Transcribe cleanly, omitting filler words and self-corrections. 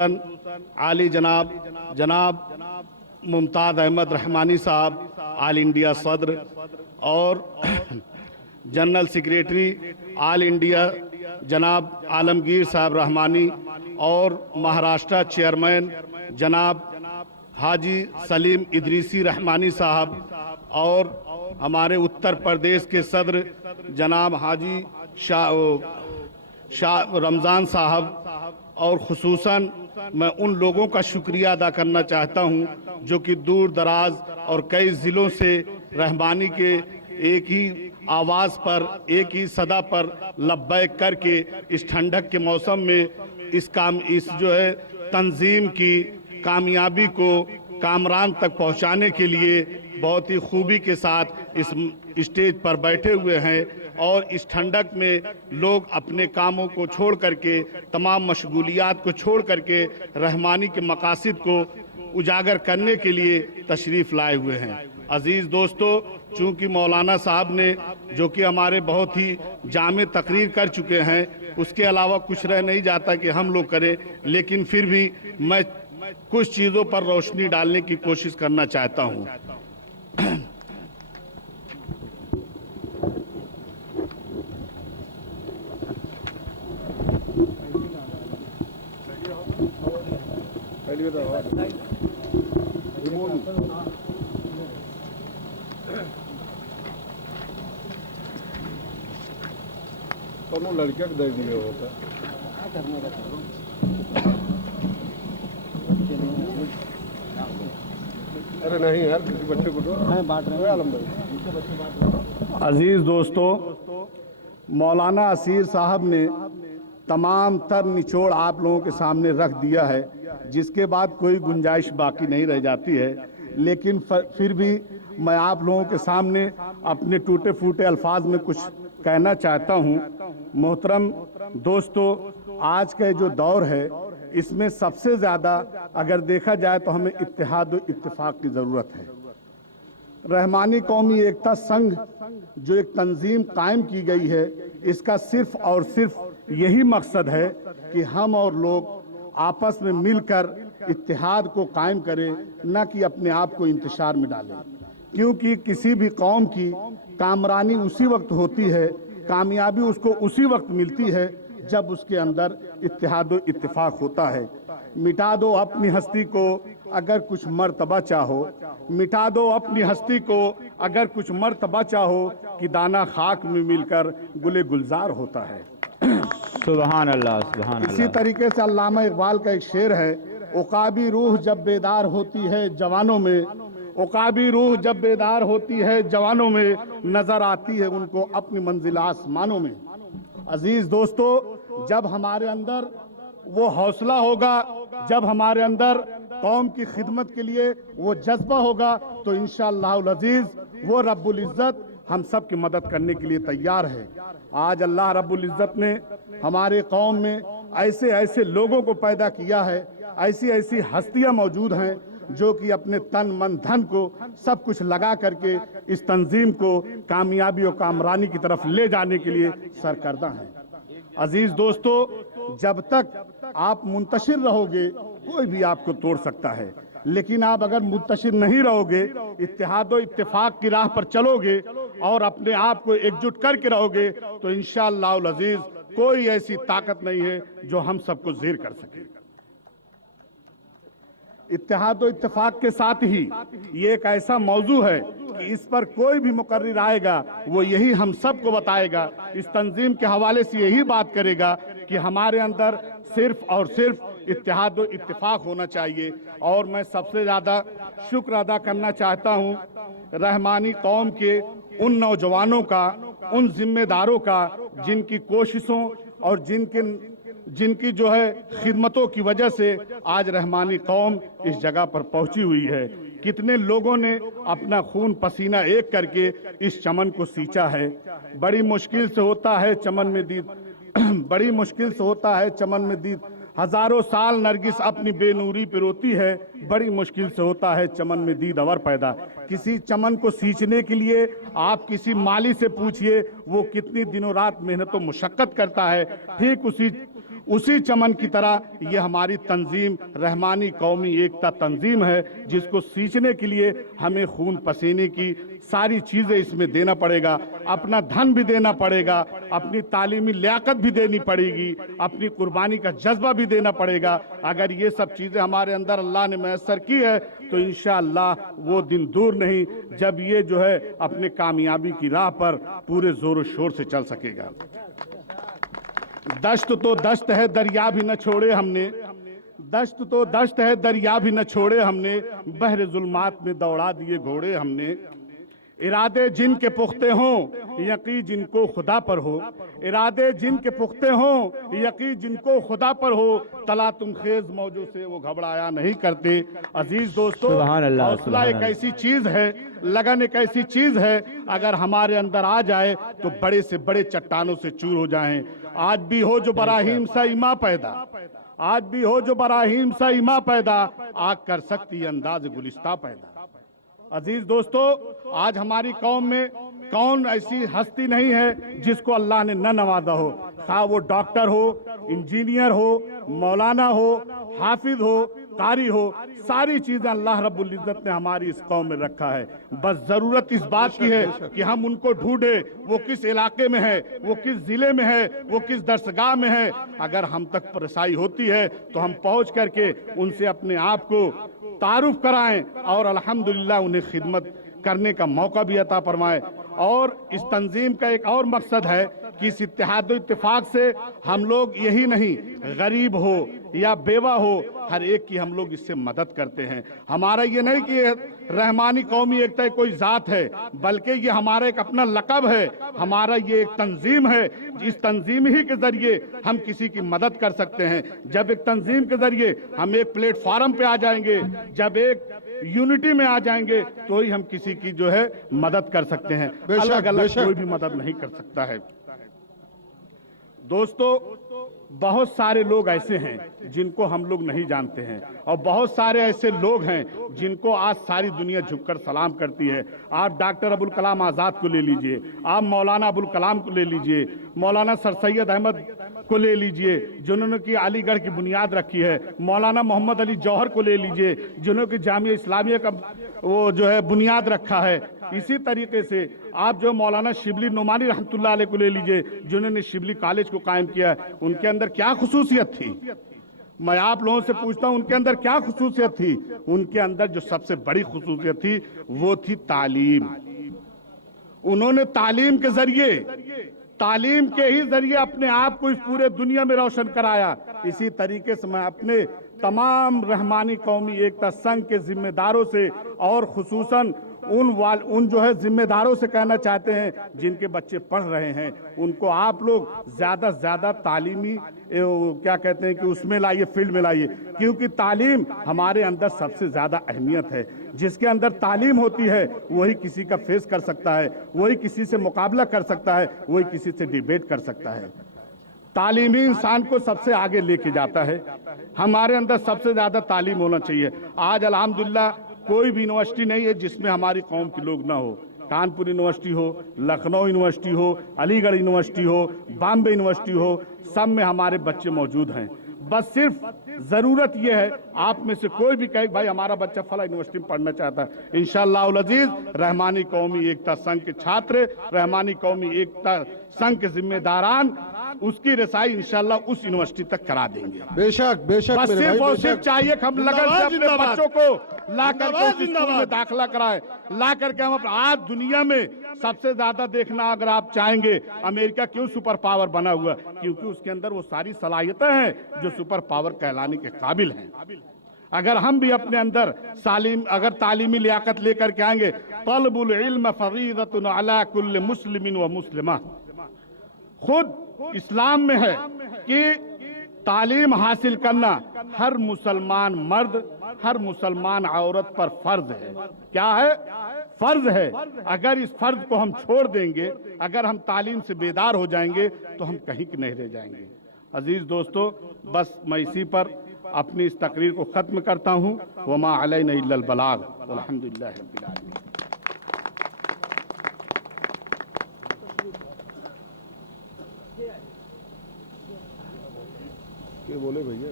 आली जनाब जनाब मुमताज़ अहमद रहमानी साहब ऑल इंडिया सदर और जनरल सेक्रेटरी ऑल इंडिया जनाब आलमगीर साहब रहमानी और महाराष्ट्र चेयरमैन जनाब हाजी सलीम इदरीसी रहमानी साहब और हमारे उत्तर प्रदेश के सदर जनाब हाजी शाह रमज़ान साहब और खुसूसन मैं उन लोगों का शुक्रिया अदा करना चाहता हूं जो कि दूर दराज और कई ज़िलों से रहमानी के एक ही आवाज़ पर एक ही सदा पर लब्बैक करके इस ठंडक के मौसम में इस जो है तंजीम की कामयाबी को कामरान तक पहुंचाने के लिए बहुत ही खूबी के साथ इस स्टेज पर बैठे हुए हैं और इस ठंडक में लोग अपने कामों को छोड़ करके तमाम मशगूलियात को छोड़ करके रहमानी के मकासद को उजागर करने के लिए तशरीफ़ लाए हुए हैं। अज़ीज़ दोस्तों, चूँकि मौलाना साहब ने जो कि हमारे बहुत ही जामे तकरीर कर चुके हैं, उसके अलावा कुछ रह नहीं जाता कि हम लोग करें, लेकिन फिर भी मैं कुछ चीज़ों पर रोशनी डालने की कोशिश करना चाहता हूँ। दोनों लड़कियों के दर्द में होता है। अरे नहीं यार, किसी बच्चे को तो बांट रहे हैं। अजीज़ दोस्तों, मौलाना असीर साहब ने तमाम तर निचोड़ आप लोगों के सामने रख दिया है, जिसके बाद कोई गुंजाइश बाकी नहीं रह जाती है। लेकिन फिर भी मैं आप लोगों के सामने अपने टूटे फूटे अल्फाज में कुछ कहना चाहता हूँ। मोहतरम दोस्तों, आज का जो दौर है इसमें सबसे ज़्यादा अगर देखा जाए तो हमें इत्तेहाद और इत्तेफाक की ज़रूरत है। रहमानी कौमी एकता संघ जो एक तंजीम कायम की गई है, इसका सिर्फ और सिर्फ यही मकसद है कि हम और लोग आपस में मिलकर इत्तेहाद को कायम करें, न कि अपने आप को इंतशार में डालें। क्योंकि किसी भी कौम की कामरानी उसी वक्त होती है, कामयाबी उसको उसी वक्त मिलती है जब उसके अंदर इत्तेहाद और इत्तेफाक होता है। मिटा दो अपनी हस्ती को अगर कुछ मर्तबा चाहो, मिटा दो अपनी हस्ती को अगर कुछ मर्तबा चाहो, कि दाना खाक में मिलकर गुले गुलजार होता है। सुभान अल्लाह, सुभान अल्लाह। इसी तरीके से अल्लामा इकबाल का एक शेर है, उकाबी रूह जब बेदार होती है जवानों में, उकाबी रूह जब बेदार होती है जवानों में, नजर आती है उनको अपनी मंजिल आसमानों में। अजीज दोस्तों, जब हमारे अंदर वो हौसला होगा, जब हमारे अंदर कौम की खिदमत के लिए वो जज्बा होगा, तो इंशाअल्लाह अजीज वो रब्बुल इज़्ज़त हम सब की मदद करने के लिए तैयार है। आज अल्लाह रब्बुल इज़्ज़त ने हमारे कौम में ऐसे ऐसे लोगों को पैदा किया है, ऐसी ऐसी हस्तियां मौजूद हैं जो कि अपने तन मन धन को सब कुछ लगा करके इस तंजीम को कामयाबी और कामरानी की तरफ ले जाने के लिए सरकर्दा हैं। अजीज दोस्तों, जब तक आप मुंतशिर रहोगे कोई भी आपको तोड़ सकता है, लेकिन आप अगर मुंतशिर नहीं रहोगे, इत्तेहाद और इत्तेफाक की राह पर चलोगे और अपने आप को एकजुट करके रहोगे, तो इंशाअल्लाह अजीज कोई ऐसी ताकत नहीं है जो हम सबको ज़ीर कर सके। इत्तेहाद और इत्तेफाक के साथ ही ये एक ऐसा मौजू है कि इस पर कोई भी मुकर्रिर आएगा वो यही हम सबको बताएगा, इस तंजीम के हवाले से यही बात करेगा कि हमारे अंदर सिर्फ और सिर्फ इत्तेहाद और इत्तेफाक होना चाहिए। और मैं सबसे ज़्यादा शुक्र अदा करना चाहता हूँ रहमानी कौम के उन नौजवानों का, उन जिम्मेदारों का, जिनकी कोशिशों और जिनकी जो है खिदमतों की वजह से आज रहमानी कौम इस जगह पर पहुंची हुई है। कितने लोगों ने अपना खून पसीना एक करके इस चमन को सींचा है। बड़ी मुश्किल से होता है चमन में दीद बड़ी मुश्किल से होता है चमन में दीद, हजारों साल नरगिस अपनी बेनूरी पे रोती है, बड़ी मुश्किल से होता है चमन में दीद अवर पैदा। किसी चमन को सींचने के लिए आप किसी माली से पूछिए, वो कितनी दिनों रात मेहनत और मुशक्कत करता है। ठीक उसी चमन की तरह ये हमारी तंजीम रहमानी कौमी एकता तंजीम है, जिसको सींचने के लिए हमें खून पसीने की सारी चीज़ें इसमें देना पड़ेगा, अपना धन भी देना पड़ेगा, अपनी तालीमी लियाकत भी देनी पड़ेगी, अपनी कुर्बानी का जज्बा भी देना पड़ेगा। अगर ये सब चीज़ें हमारे अंदर अल्लाह ने मैसर की है तो इंशाअल्लाह वो दिन दूर नहीं जब ये जो है अपने कामयाबी की राह पर पूरे जोर शोर से चल सकेगा। दश्त तो दश्त है दरिया भी न छोड़े हमने, दश्त तो दश्त है दरिया भी न छोड़े हमने, बहरे जुल्मात में दौड़ा दिए घोड़े हमने। इरादे जिनके पुख्ते हों यकीन जिनको खुदा पर हो, इरादे जिनके पुख्ते हों यकीन जिनको खुदा पर हो, तला तुम खेज मौजों से वो घबराया नहीं करते। अजीज दोस्तों, सुभान अल्लाह, हौसला सुभान एक अल्लाह। ऐसी चीज है, लगन एक ऐसी चीज है, अगर हमारे अंदर आ जाए तो बड़े से बड़े चट्टानों से चूर हो जाएं। आज भी हो जो बराहीम सा इमा पैदा, आज भी हो जो बराहीम सा इमा पैदा, आग कर सकती अंदाज गुलिस्ता पैदा। अजीज दोस्तों, आज हमारी कौम में कौन ऐसी हस्ती नहीं है जिसको अल्लाह ने न नवाजा हो, खा वो डॉक्टर हो, इंजीनियर हो, मौलाना हो, हाफिज हो, कारी हो, सारी चीजें अल्लाह रब्बुल इज्जत ने हमारी इस कौम में रखा है। बस जरूरत इस बात की है कि हम उनको ढूंढे, वो किस इलाके में है, वो किस जिले में है, वो किस दरसगाह में है। अगर हम तक रसाई होती है तो हम पहुंच करके उनसे अपने आप को तारुफ कराएं और अल्हम्दुलिल्लाह उन्हें खिदमत करने का मौका भी अता फरमाए। और इस तंजीम का एक और मकसद है कि इस इत्तेहाद इत्तेफाक से हम लोग यही नहीं, गरीब हो या बेवा हो, हर एक की हम लोग इससे मदद करते हैं। हमारा ये नहीं कि ये रहमानी कौमी एकता कोई ज़ात है, बल्कि ये हमारा एक अपना लक़ब है, हमारा ये एक तंजीम है। इस तंजीम ही के ज़रिए हम किसी की मदद कर सकते हैं। जब एक तंजीम के ज़रिए हम एक प्लेटफॉर्म पे आ जाएंगे, जब एक यूनिटी में आ जाएंगे, तो ही हम किसी की जो है मदद कर सकते हैं। अलग अलग कोई भी मदद नहीं कर सकता है। दोस्तों, बहुत सारे लोग ऐसे हैं जिनको हम लोग नहीं जानते हैं, और बहुत सारे ऐसे लोग हैं जिनको आज सारी दुनिया झुककर सलाम करती है। आप डॉक्टर अबुल कलाम आज़ाद को ले लीजिए, आप मौलाना अबुल कलाम को ले लीजिए, मौलाना सर सैयद अहमद को ले लीजिए जिन्होंने की अलीगढ़ की बुनियाद रखी है, मौलाना मोहम्मद अली जौहर को ले लीजिए जिन्होंने की जामिया इस्लामिया का वो जो है बुनियाद रखा है। इसी तरीके से आप जो मौलाना शिबली नोमानी रहमतुल्लाह अलैह को ले लीजिए जिन्होंने शिबली कॉलेज को कायम किया। उनके अंदर क्या खुसूसियत थी? मैं आप लोगों से पूछता हूं, उनके अंदर क्या खुसूसियत थी? उनके अंदर जो सबसे बड़ी खुसूसियत थी वो थी तालीम। उन्होंने तालीम के जरिए, तालीम के ही जरिए अपने आप को इस पूरे दुनिया में रोशन कराया। इसी तरीके से मैं अपने तमाम रहमानी कौमी एकता संघ के जिम्मेदारों से और खुसूसन उन जो है जिम्मेदारों से कहना चाहते हैं जिनके बच्चे पढ़ रहे हैं, उनको आप लोग ज्यादा से ज्यादा तालीमी क्या कहते हैं कि उसमें लाइए, फील्ड में लाइए, क्योंकि तालीम हमारे अंदर सबसे ज्यादा अहमियत है। जिसके अंदर तालीम होती है वही किसी का फेस कर सकता है, वही किसी से मुकाबला कर सकता है, वही किसी से डिबेट कर सकता है। तालीम ही इंसान को सबसे आगे लेके जाता है। हमारे अंदर सबसे ज्यादा तालीम होना चाहिए। आज अल्हम्दुलिल्लाह कोई भी यूनिवर्सिटी नहीं है जिसमें हमारी कौम के लोग ना हो। कानपुर यूनिवर्सिटी हो, लखनऊ यूनिवर्सिटी हो, अलीगढ़ यूनिवर्सिटी हो, बॉम्बे यूनिवर्सिटी हो, सब में हमारे बच्चे मौजूद हैं। बस सिर्फ जरूरत यह है आप में से कोई भी कहे भाई हमारा बच्चा फला यूनिवर्सिटी में पढ़ना चाहता है, इंशाअल्लाह उल अजीज रहमानी कौमी एकता संघ के छात्र, रहमानी कौमी एकता संघ के जिम्मेदारान उसकी रसाई इंशाअल्लाह उस यूनिवर्सिटी तक करा देंगे। बेशक बेशक बस मेरे सिर्फ भाई, और बेशक। सिर्फ चाहिए कि हम लगन से अपने बच्चों को ला करके उस स्कूल में दाखिला कराएं, ला करके हम आज दुनिया में सबसे ज्यादा देखना अगर आप चाहेंगे, अमेरिका क्यों सुपर पावर बना हुआ? क्योंकि उसके अंदर वो सारी सलाहियतें हैं जो सुपर पावर कहलाने के काबिल हैं। अगर हम भी अपने अंदर अगर तालीमी लियाकत लेकर के आएंगे, तलबुल इल्म फरीदतुन अला कुल्ल मुस्लिमिन व मुस्लिमा, खुद इस्लाम में है कि तालीम हासिल करना हर मुसलमान मर्द, हर मुसलमान औरत पर फर्ज है। क्या है? फर्ज है। अगर इस फर्ज को हम छोड़ देंगे, अगर हम तालीम से बेदार हो जाएंगे तो हम कहीं के नहीं रह जाएंगे। अजीज दोस्तों, बस मैं इसी पर अपनी इस तकरीर को खत्म करता हूँ। वमा अलैना इल्लल बलाग, अल्हम्दुलिल्लाह रब्बिल आलमीन। के बोले भैया